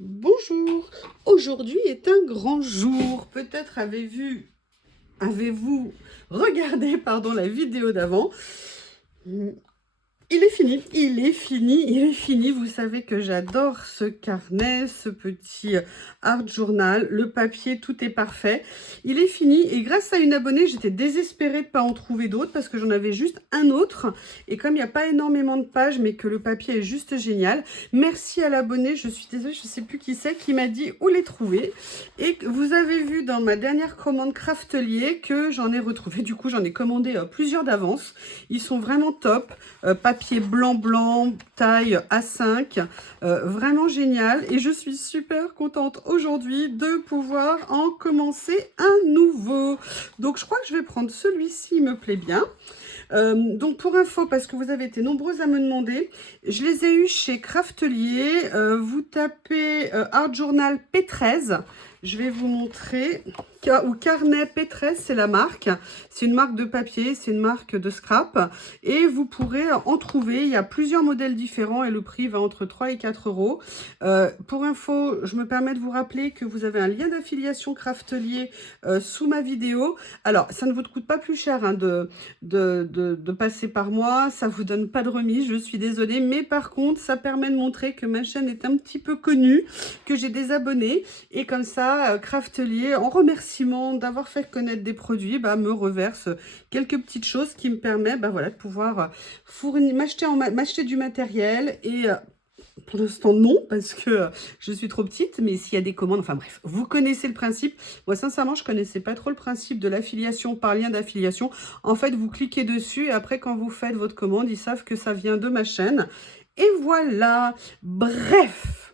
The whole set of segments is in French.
Bonjour, aujourd'hui est un grand jour. Peut-être avez-vous regardé la vidéo d'avant. Il est fini, il est fini, il est fini. Vous savez que j'adore ce carnet, ce petit art journal. Le papier, tout est parfait. Il est fini et grâce à une abonnée, j'étais désespérée de ne pas en trouver d'autres parce que j'en avais juste un autre. Et comme il n'y a pas énormément de pages, mais que le papier est juste génial, merci à l'abonné. Je suis désolée, je ne sais plus qui c'est qui m'a dit où les trouver. Et vous avez vu dans ma dernière commande Craftelier que j'en ai retrouvé. Du coup, j'en ai commandé plusieurs d'avance. Ils sont vraiment top. Papier blanc, taille A5, vraiment génial. Et je suis super contente aujourd'hui de pouvoir en commencer un nouveau. Donc, je crois que je vais prendre celui-ci, il me plaît bien. Donc pour info, parce que vous avez été nombreux à me demander, je les ai eus chez Craftelier. Vous tapez Art Journal P13. Je vais vous montrer, ou Carnet P13, c'est la marque. C'est une marque de papier, c'est une marque de scrap. Et vous pourrez en trouver, il y a plusieurs modèles différents et le prix va entre 3 et 4 euros. Pour info, je me permets de vous rappeler que vous avez un lien d'affiliation Craftelier sous ma vidéo. Alors, ça ne vous coûte pas plus cher hein, de passer par moi, ça vous donne pas de remise, je suis désolée, mais par contre, ça permet de montrer que ma chaîne est un petit peu connue, que j'ai des abonnés, et comme ça, Craftelier, en remerciement d'avoir fait connaître des produits, me reverse quelques petites choses qui me permettent voilà, de pouvoir m'acheter du matériel et pour l'instant, non, parce que je suis trop petite, mais s'il y a des commandes, enfin bref, vous connaissez le principe. Moi, sincèrement, je connaissais pas trop le principe de l'affiliation par lien d'affiliation. En fait, vous cliquez dessus et après, quand vous faites votre commande, ils savent que ça vient de ma chaîne. Et voilà, bref.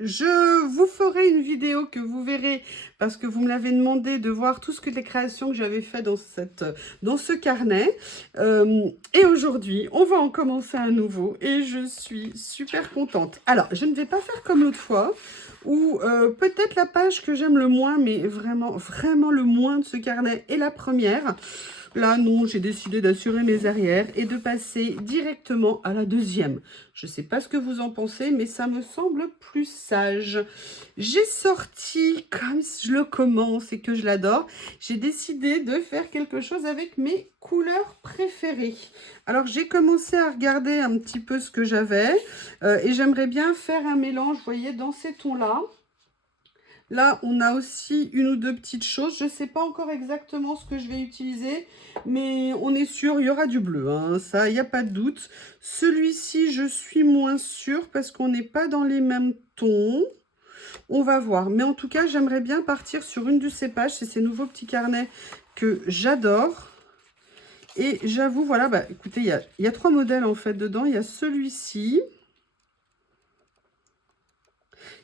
Je vous ferai une vidéo que vous verrez parce que vous me l'avez demandé de voir tout ce que les créations que j'avais fait dans ce carnet. Et aujourd'hui, on va en commencer un nouveau et je suis super contente. Alors, je ne vais pas faire comme l'autre fois où peut-être la page que j'aime le moins, mais vraiment, vraiment le moins de ce carnet est la première. Là, non, j'ai décidé d'assurer mes arrières et de passer directement à la deuxième. Je ne sais pas ce que vous en pensez, mais ça me semble plus sage. J'ai sorti, comme je le commence et que je l'adore, j'ai décidé de faire quelque chose avec mes couleurs préférées. Alors, j'ai commencé à regarder un petit peu ce que j'avais et j'aimerais bien faire un mélange, vous voyez, dans ces tons-là. Là, on a aussi une ou deux petites choses. Je ne sais pas encore exactement ce que je vais utiliser, mais on est sûr, il y aura du bleu. Hein, ça, il n'y a pas de doute. Celui-ci, je suis moins sûre parce qu'on n'est pas dans les mêmes tons. On va voir. Mais en tout cas, j'aimerais bien partir sur une de ces pages. C'est ces nouveaux petits carnets que j'adore. Et j'avoue, voilà, écoutez, il y a 3 modèles en fait dedans. Il y a celui-ci.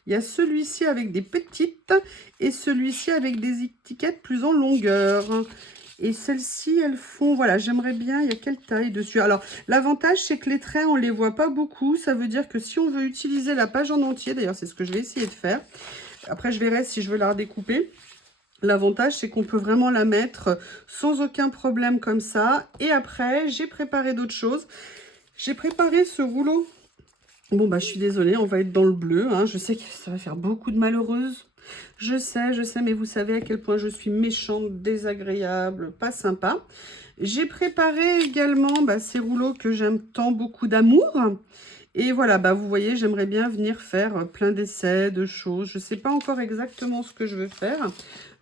Il y a celui-ci avec des petites et celui-ci avec des étiquettes plus en longueur. Et celles-ci, elles font, voilà, j'aimerais bien, il y a quelle taille dessus? Alors, l'avantage, c'est que les traits, on ne les voit pas beaucoup. Ça veut dire que si on veut utiliser la page en entier, d'ailleurs, c'est ce que je vais essayer de faire. Après, je verrai si je veux la redécouper. L'avantage, c'est qu'on peut vraiment la mettre sans aucun problème comme ça. Et après, j'ai préparé d'autres choses. J'ai préparé ce rouleau. Bon, je suis désolée, on va être dans le bleu. Hein. Je sais que ça va faire beaucoup de malheureuses. Je sais, mais vous savez à quel point je suis méchante, désagréable, pas sympa. J'ai préparé également ces rouleaux que j'aime tant, beaucoup d'amour. Et voilà, vous voyez, j'aimerais bien venir faire plein d'essais, de choses. Je ne sais pas encore exactement ce que je veux faire.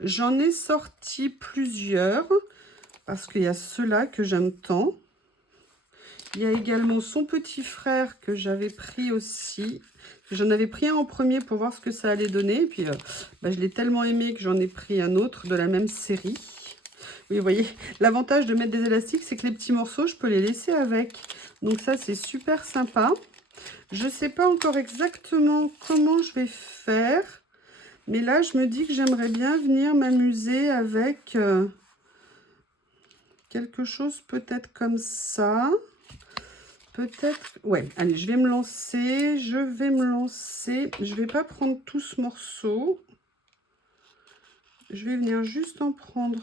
J'en ai sorti plusieurs, parce qu'il y a ceux-là que j'aime tant. Il y a également son petit frère que j'avais pris aussi. J'en avais pris un en premier pour voir ce que ça allait donner. Et puis, je l'ai tellement aimé que j'en ai pris un autre de la même série. Oui, vous voyez, l'avantage de mettre des élastiques, c'est que les petits morceaux, je peux les laisser avec. Donc ça, c'est super sympa. Je ne sais pas encore exactement comment je vais faire. Mais là, je me dis que j'aimerais bien venir m'amuser avec quelque chose peut-être comme ça. Peut-être, ouais, allez, je vais me lancer, je vais pas prendre tout ce morceau. Je vais venir juste en prendre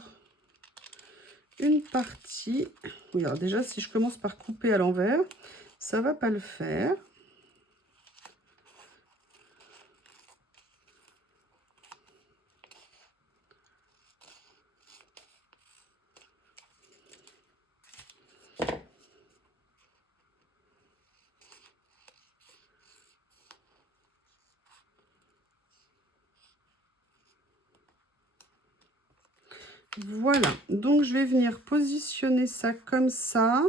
une partie. Oui, alors déjà, si je commence par couper à l'envers, ça va pas le faire. Voilà, donc je vais venir positionner ça comme ça.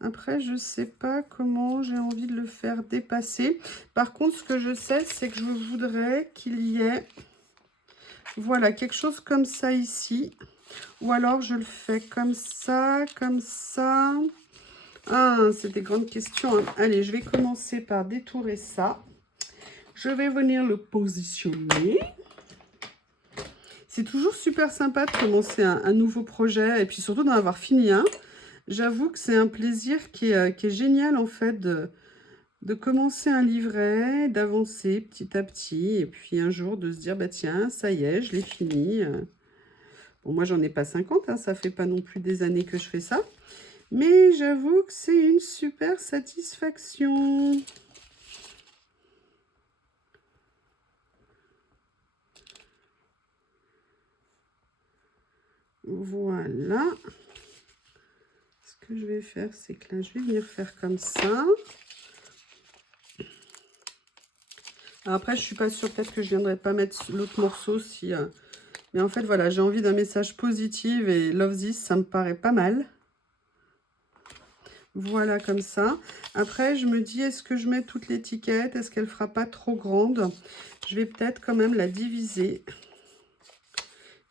Après, je ne sais pas comment j'ai envie de le faire dépasser. Par contre, ce que je sais, c'est que je voudrais qu'il y ait, voilà, quelque chose comme ça ici. Ou alors, je le fais comme ça, comme ça. Ah, c'est des grandes questions, hein. Allez, je vais commencer par détourer ça. Je vais venir le positionner. C'est toujours super sympa de commencer un nouveau projet et puis surtout d'en avoir fini un. J'avoue que c'est un plaisir qui est génial en fait de commencer un livret, d'avancer petit à petit et puis un jour de se dire bah tiens, ça y est, je l'ai fini. Bon, moi j'en ai pas 50, hein, ça fait pas non plus des années que je fais ça. Mais j'avoue que c'est une super satisfaction. Voilà. Ce que je vais faire, c'est que là, je vais venir faire comme ça. Alors après, je suis pas sûre, peut-être que je viendrai pas mettre l'autre morceau si... Mais en fait, voilà, j'ai envie d'un message positif et Love This, ça me paraît pas mal. Voilà, comme ça. Après, je me dis, est-ce que je mets toute l'étiquette? Est-ce qu'elle fera pas trop grande? Je vais peut-être quand même la diviser.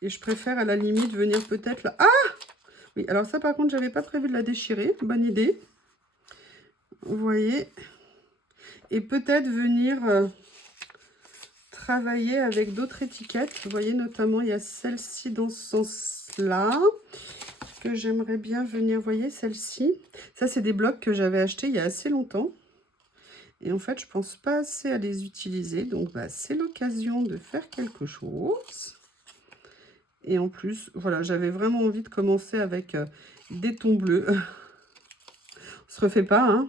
Et je préfère à la limite venir peut-être là... Ah! Oui, alors ça, par contre, j'avais pas prévu de la déchirer. Bonne idée. Vous voyez? Et peut-être venir... travailler avec d'autres étiquettes. Vous voyez, notamment, il y a celle-ci dans ce sens-là que j'aimerais bien venir. Vous voyez, celle-ci. Ça, c'est des blocs que j'avais achetés il y a assez longtemps. Et en fait, je pense pas assez à les utiliser. Donc, bah, c'est l'occasion de faire quelque chose. Et en plus, voilà, j'avais vraiment envie de commencer avec des tons bleus. On se refait pas, hein?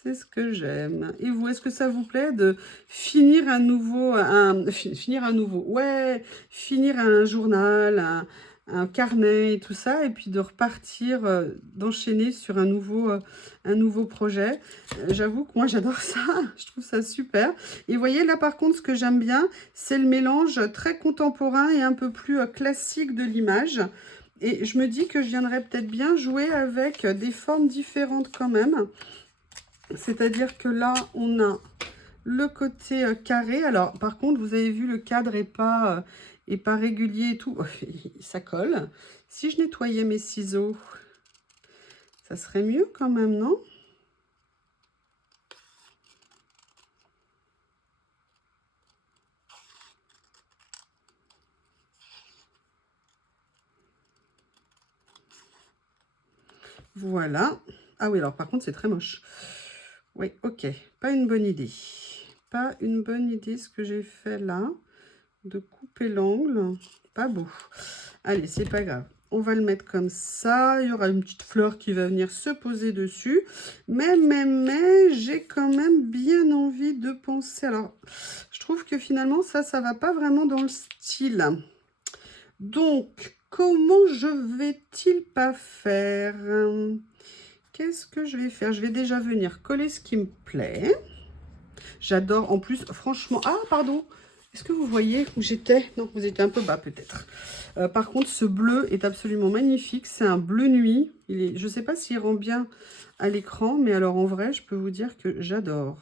C'est ce que j'aime. Et vous, est-ce que ça vous plaît de finir un nouveau, finir un journal, un carnet et tout ça, et puis de repartir, d'enchaîner sur un nouveau projet. J'avoue que moi, j'adore ça. Je trouve ça super. Et vous voyez, là, par contre, ce que j'aime bien, c'est le mélange très contemporain et un peu plus classique de l'image. Et je me dis que je viendrais peut-être bien jouer avec des formes différentes quand même. C'est-à-dire que là, on a le côté carré. Alors, par contre, vous avez vu, le cadre est pas régulier et tout. Ça colle. Si je nettoyais mes ciseaux, ça serait mieux quand même, non? Voilà. Ah oui, alors par contre, c'est très moche. Oui, ok. Pas une bonne idée. Pas une bonne idée ce que j'ai fait là. De couper l'angle. Pas beau. Allez, c'est pas grave. On va le mettre comme ça. Il y aura une petite fleur qui va venir se poser dessus. Mais j'ai quand même bien envie de penser. Alors, je trouve que finalement, ça va pas vraiment dans le style. Donc, comment je vais-il pas faire? Qu'est-ce que je vais faire? Je vais déjà venir coller ce qui me plaît. J'adore, en plus, franchement... Ah, pardon! Est-ce que vous voyez où j'étais? Non, vous étiez un peu bas peut-être. Par contre, ce bleu est absolument magnifique. C'est un bleu nuit. Je ne sais pas s'il rend bien à l'écran, mais alors en vrai, je peux vous dire que j'adore.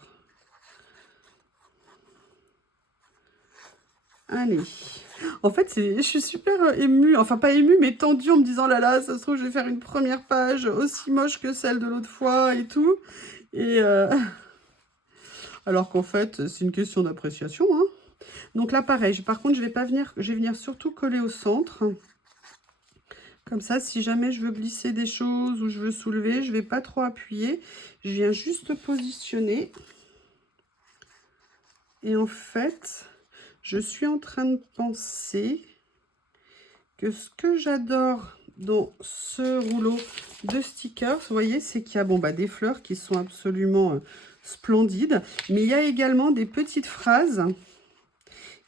Allez. En fait, je suis super émue. Enfin, pas émue, mais tendue en me disant, là là, ça se trouve, je vais faire une première page aussi moche que celle de l'autre fois et tout. Et alors qu'en fait, c'est une question d'appréciation, hein. Donc là, pareil. Par contre, je vais venir surtout coller au centre. Comme ça, si jamais je veux glisser des choses ou je veux soulever, je ne vais pas trop appuyer. Je viens juste positionner. Et en fait, je suis en train de penser que ce que j'adore dans ce rouleau de stickers, vous voyez, c'est qu'il y a des fleurs qui sont absolument splendides. Mais il y a également des petites phrases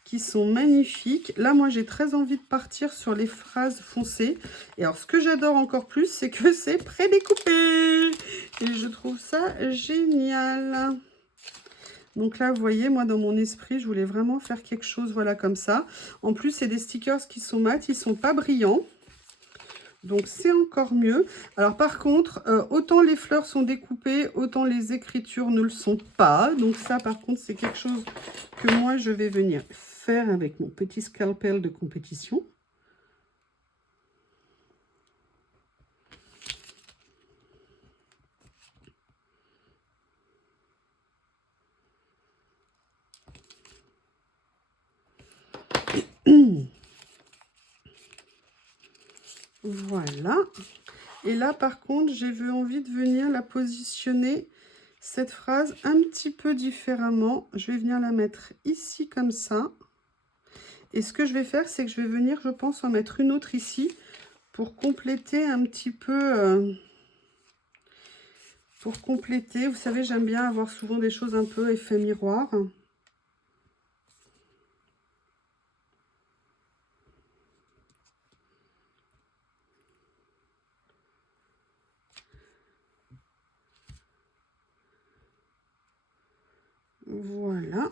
qui sont magnifiques. Là, moi, j'ai très envie de partir sur les phrases foncées. Et alors, ce que j'adore encore plus, c'est que c'est prédécoupé. Et je trouve ça génial. Donc là, vous voyez, moi, dans mon esprit, je voulais vraiment faire quelque chose, voilà, comme ça. En plus, c'est des stickers qui sont mat, ils sont pas brillants. Donc, c'est encore mieux. Alors, par contre, autant les fleurs sont découpées, autant les écritures ne le sont pas. Donc, ça, par contre, c'est quelque chose que moi, je vais venir faire avec mon petit scalpel de compétition. Voilà. Et là, par contre, j'ai envie de venir la positionner, cette phrase, un petit peu différemment. Je vais venir la mettre ici, comme ça. Et ce que je vais faire, c'est que je vais venir, je pense, en mettre une autre ici pour compléter un petit peu... pour compléter, vous savez, j'aime bien avoir souvent des choses un peu effet miroir. Voilà.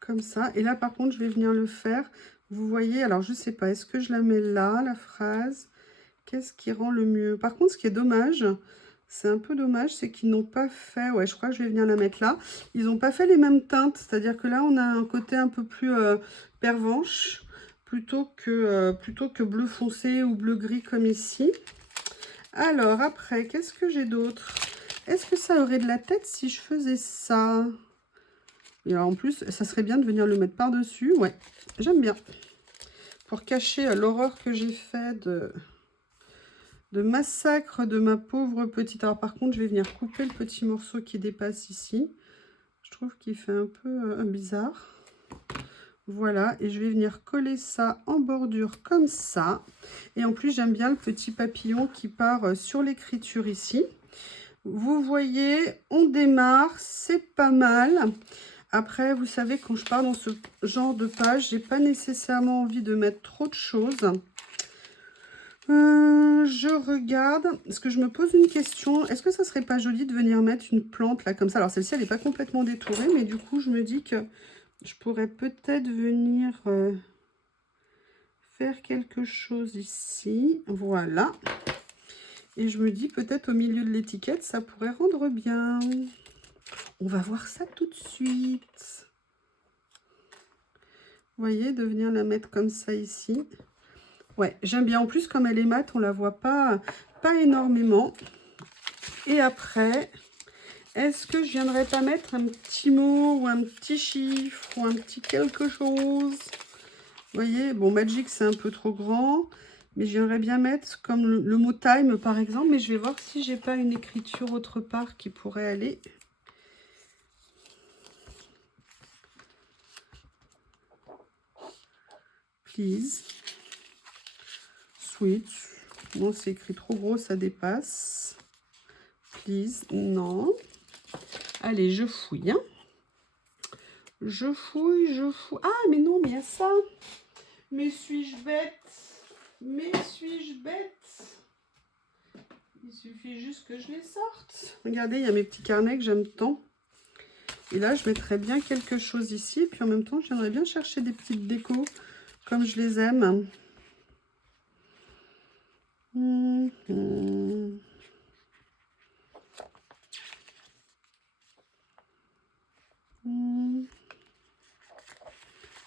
Comme ça. Et là, par contre, je vais venir le faire. Vous voyez, alors je sais pas, est-ce que je la mets là, la phrase? Qu'est-ce qui rend le mieux? Par contre, ce qui est dommage, c'est un peu dommage, c'est qu'ils n'ont pas fait... Ouais, je crois que je vais venir la mettre là. Ils n'ont pas fait les mêmes teintes, c'est-à-dire que là, on a un côté un peu plus pervenche, plutôt que bleu foncé ou bleu gris comme ici. Alors, après, qu'est-ce que j'ai d'autre? Est-ce que ça aurait de la tête si je faisais ça? Et alors, en plus, ça serait bien de venir le mettre par-dessus. Ouais, j'aime bien. Pour cacher l'horreur que j'ai fait de massacre de ma pauvre petite. Alors, par contre, je vais venir couper le petit morceau qui dépasse ici. Je trouve qu'il fait un peu bizarre. Voilà, et je vais venir coller ça en bordure comme ça. Et en plus, j'aime bien le petit papillon qui part sur l'écriture ici. Vous voyez, on démarre, c'est pas mal. Après, vous savez, quand je pars dans ce genre de page, j'ai pas nécessairement envie de mettre trop de choses. Je regarde, parce que je me pose une question. Est-ce que ça serait pas joli de venir mettre une plante là comme ça? Alors celle-ci, elle n'est pas complètement détourée, mais du coup, je me dis que je pourrais peut-être venir faire quelque chose ici. Voilà. Et je me dis peut-être au milieu de l'étiquette, ça pourrait rendre bien. On va voir ça tout de suite. Vous voyez, de venir la mettre comme ça ici. Ouais, j'aime bien. En plus, comme elle est mate, on la voit pas énormément. Et après, est-ce que je viendrais pas mettre un petit mot ou un petit chiffre ou un petit quelque chose? Vous voyez, bon, Magic, c'est un peu trop grand. Mais j'aimerais bien mettre comme le mot time, par exemple. Mais je vais voir si j'ai pas une écriture autre part qui pourrait aller. Please. Sweet. Bon, c'est écrit trop gros, ça dépasse. Please. Non. Allez, je fouille. Hein. Je fouille, je fouille. Ah, mais non, mais il y a ça. Mais suis-je bête? Mais suis-je bête? Il suffit juste que je les sorte. Regardez, il y a mes petits carnets que j'aime tant. Et là, je mettrais bien quelque chose ici. Et puis en même temps, j'aimerais bien chercher des petites décos comme je les aime.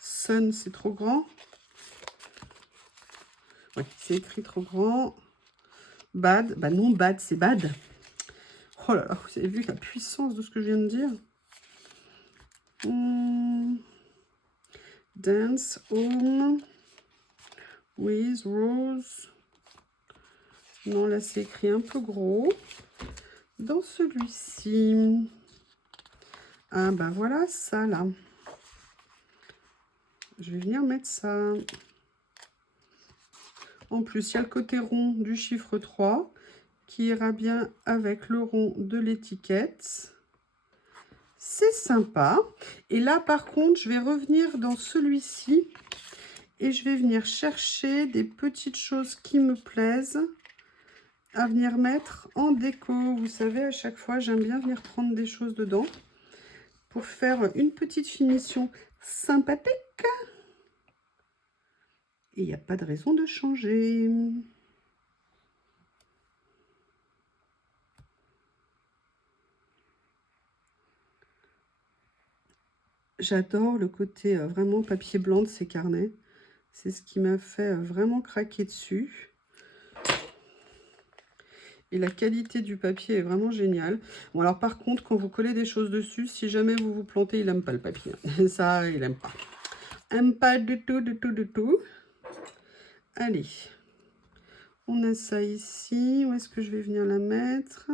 Sun, c'est trop grand. Ouais, c'est écrit trop grand. Bad. Bah non, bad, c'est bad. Oh là là, vous avez vu la puissance de ce que je viens de dire. Dance home with Rose. Non, là, c'est écrit un peu gros. Dans celui-ci. Ah, bah voilà, ça, là. Je vais venir mettre ça. En plus, il y a le côté rond du chiffre 3 qui ira bien avec le rond de l'étiquette. C'est sympa. Et là, par contre, je vais revenir dans celui-ci et je vais venir chercher des petites choses qui me plaisent. à venir mettre en déco. Vous savez, à chaque fois, j'aime bien venir prendre des choses dedans pour faire une petite finition sympathique. Et il n'y a pas de raison de changer. J'adore le côté vraiment papier blanc de ces carnets. C'est ce qui m'a fait vraiment craquer dessus. Et la qualité du papier est vraiment géniale. Bon, alors par contre, quand vous collez des choses dessus, si jamais vous vous plantez, il n'aime pas le papier. Ça, il n'aime pas. Aime pas du tout, du tout, du tout. Allez. On a ça ici. Où est-ce que je vais venir la mettre?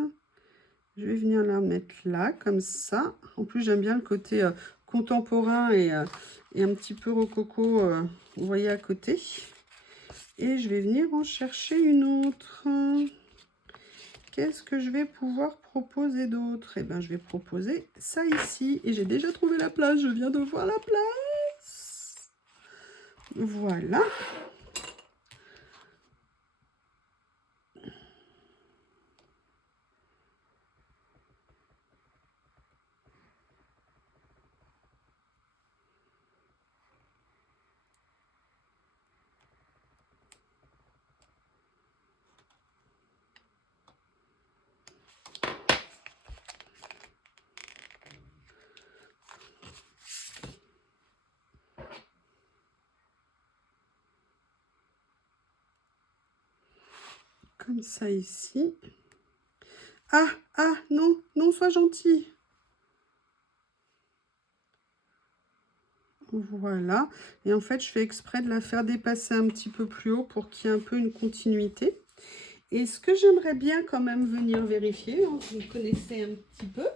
Je vais venir la mettre là, comme ça. En plus, j'aime bien le côté contemporain et un petit peu rococo, vous voyez, à côté. Et je vais venir en chercher une autre. Qu'est-ce que je vais pouvoir proposer d'autre? Eh bien, je vais proposer ça ici. Et j'ai déjà trouvé la place. Je viens de voir la place. Voilà. Comme ça ici. Ah, ah, non, non, sois gentil. Voilà. Et en fait, je fais exprès de la faire dépasser un petit peu plus haut pour qu'il y ait un peu une continuité. Et ce que j'aimerais bien quand même venir vérifier, hein, vous me connaissez un petit peu.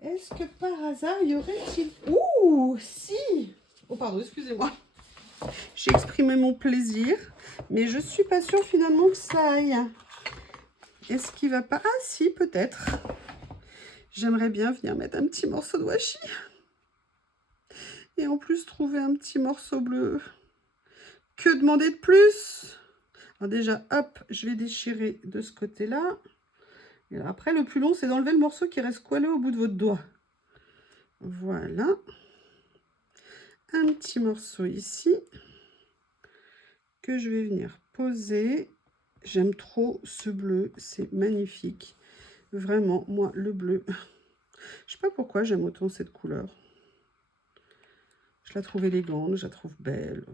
Est-ce que par hasard, y aurait-il... Ouh, si! Oh, pardon, excusez-moi. J'ai exprimé mon plaisir, mais je suis pas sûre finalement que ça aille. Est-ce qu'il va pas... Ah si, peut-être. J'aimerais bien venir mettre un petit morceau de washi. Et en plus, trouver un petit morceau bleu. Que demander de plus? Alors déjà, hop, je vais déchirer de ce côté-là. Et alors après, le plus long, c'est d'enlever le morceau qui reste collé au bout de votre doigt. Voilà. Un petit morceau ici que je vais venir poser. J'aime trop ce bleu, c'est magnifique. Vraiment, moi, le bleu, je sais pas pourquoi j'aime autant cette couleur. Je la trouve élégante, je la trouve belle.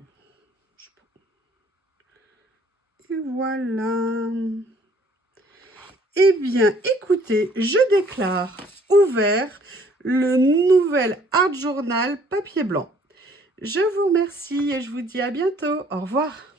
Et voilà. Eh bien, écoutez, je déclare ouvert le nouvel Art Journal papier blanc. Je vous remercie et je vous dis à bientôt. Au revoir.